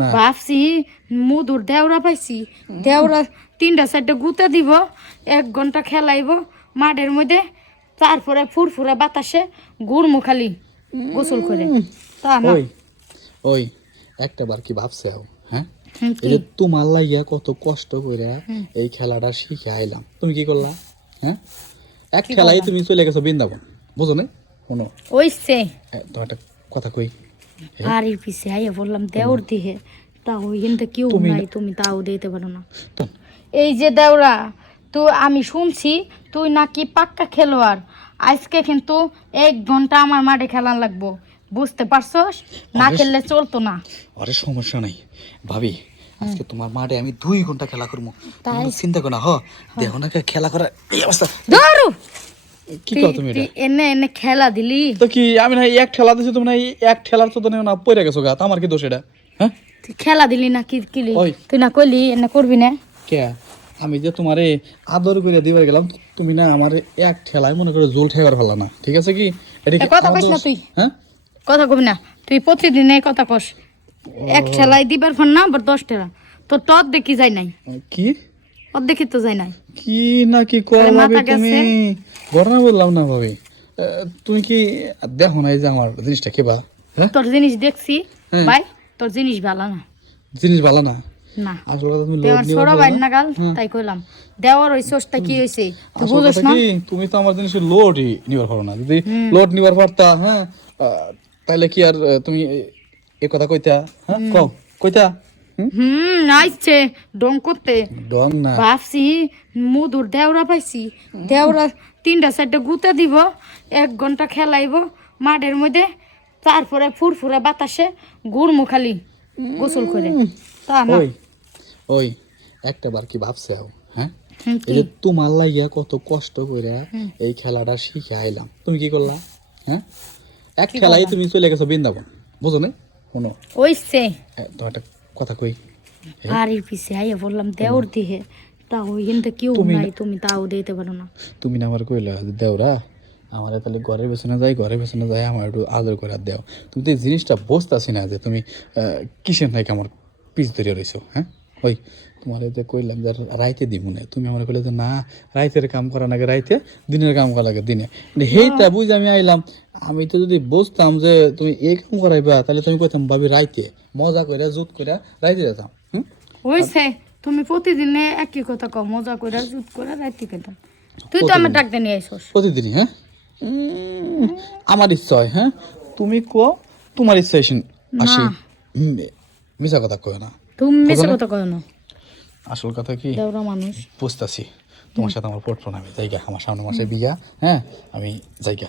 না ভাবছি মধুর দেওরা পাইছি, দেওরা 3টা 4টা গুতা দিব, 1 ঘন্টা খেলাইব মাঠের মধ্যে, তারপরে ফুরফুরে বাতাসে ঘুরমু খালি গোসল করে। তা না ওই ওই একটা বার কি ভাবছে হ্যাঁ কি? এই যে তোমার লাইয়া কত কষ্ট করে এই খেলাটা শিখে আইলাম, তুমি কি করলা? হ্যাঁ এক কি খেলাই করলাম? তুমি চলে গেছো বৃন্দাবন, বুঝো না? শোনো ওইসে তোমার একটা কথা কই, বাড়ির পিছে আইয়া বললাম দেওর দিহে, তাও কিন্তু কেউ তুমি নাই, তুমি তাও দিতে পারো না। তো- এই যে দেওরা, তো আমি শুনছি তুই নাকি পাক্কা খেলোয়াড়, আজকে কিন্তু 1 ঘন্টা আমার মাঠে খেলান লাগবো, বুঝতে পারছস? না আরে খেললে চলতো না। আরে সমস্যা নাই ভাবি, আজকে তোমার মাঠে আমি 2 ঘন্টা খেলা করবো, তাই? তুমি চিন্তা করো না। দেখো না খেলা করার এই অবস্থা। ধরু কি কর তুমি এটা? এনে এনে খেলা দিলি, তো কি আমি না এক ঠেলা দিছি, তুমি না এক ঠেলার তো না পড়ে গেছো গা, তো আমার কি দোষ এটা? হ্যাঁ তুই খেলা দিলি না কি কিলি? ওই। তুই না কইলি এনে করবি না? কে আমি যে তোমারে আদর করে দিবার গেলাম, তুমি না আমার এক ঠেলায় মনে করে জোল ঠেকার ফেলা না, ঠিক আছে কি? এটা কি কথা আমার কইস না দোষ? তুই, হ্যাঁ কথা কবি না তুই, প্রতিদিন এই কথা কস। 1 ঠেলাই দিবার ফোন না আবার 10 ঠেলা, তো তোর দেখি যায় নাই, কি ওর দেখি তো যায় নাই। কি না কি আরে করবে মাথা তুমি? গেছে। ঘটনা বললাম না ভাবি, তুমি কি দেখো না এই যে আমার জিনিসটা কেবা? হ্যাঁ তোর জিনিস দেখছি হ্যাঁ। ভাই, তোর জিনিস ভালো না। জিনিস ভালো না, না আসল কথা তুমি লোড দেওয়ার নিয়ে ছোড়া বাইর না গাল, তাই কইলাম দেওয়ার ওই সোসটা কি হয়েছে তুই আসল বুঝোস কথা না? কি, তুমি তো আমার জিনিসের লোডই নিবার পারো না। যদি লোড নিবার পারতা, হ্যাঁ তাহলে কি আর তুমি এই কথা কইতা? হ্যাঁ কও কইতা? আইছে ডং করতে। ডং না, ভাবছি মধুর দেওরা পাইছি, দেওরা 3টা 4টা গুতা দিব, 1 ঘন্টা খেলাইব মাঠের মধ্যে, তারপরে ফুরফুরে বাতাসে ঘুরমু খালি গোসল করে। তা না ওই ওই একটা বার কি ভাবছে হ্যাঁ এই কি? যে তোমার লাইয়া কত কষ্ট করে এই খেলাটা শিখে আইলাম, তুমি কি করলা? হ্যাঁ এক কি খেলাই করলাম? তুমি চলে গেছো বৃন্দাবন, বুঝো না? শোনো ওইসে তোমার একটা কথা কই, বাড়ির পিছে আইয়া বললাম দেওর দিহে, তাও কিন্তু কেউ নাই, তুমি তাও দিতে পারো না। তুমি না আমার কইলা যে দেওরা আমার তাহলে ঘরের পেছনে যাই আমার একটু আদর করে দেও। তুমি তো এই জিনিসটা বুঝতেছি না যে তুমি কিসের নাকি আমার পিছ ধরে রইছো। হ্যাঁ ওই তোমার যে কইলাম যে রাইতে দিব না, তুমি আমার কইলে যে না রাইতের কাম করা নাকি রাইতে, দিনের কাম করা লাগে দিনে। সেইটা বুঝে আমি আইলাম। আমি তো যদি বুঝতাম যে তুমি এই কাম করাইবা, তাহলে তুমি কইতাম ভাবি রাইতে মজা করে জুত করে রাইতে যেতাম। হইছে তুমি প্রতিদিনে একই কথা কও, মজা করে জুত করে রাইতে খেতাম। তুই তো আমার ডাকতে নিয়ে আইসস। প্রতিদিনই। হ্যাঁ আমার ইচ্ছা হয়, হ্যাঁ তুমি কো তোমার ইচ্ছা আসি, মিশা কথা কয় না। তুমি মিছে বুঝো না? কথা কও না, আসল কথা কি দেওরা মানুষ। বুঝতেছি তোমার সাথে আমার পড়তো না, আমি জায়গা আমার সামনে মাসে বিয়া, হ্যাঁ আমি জায়গা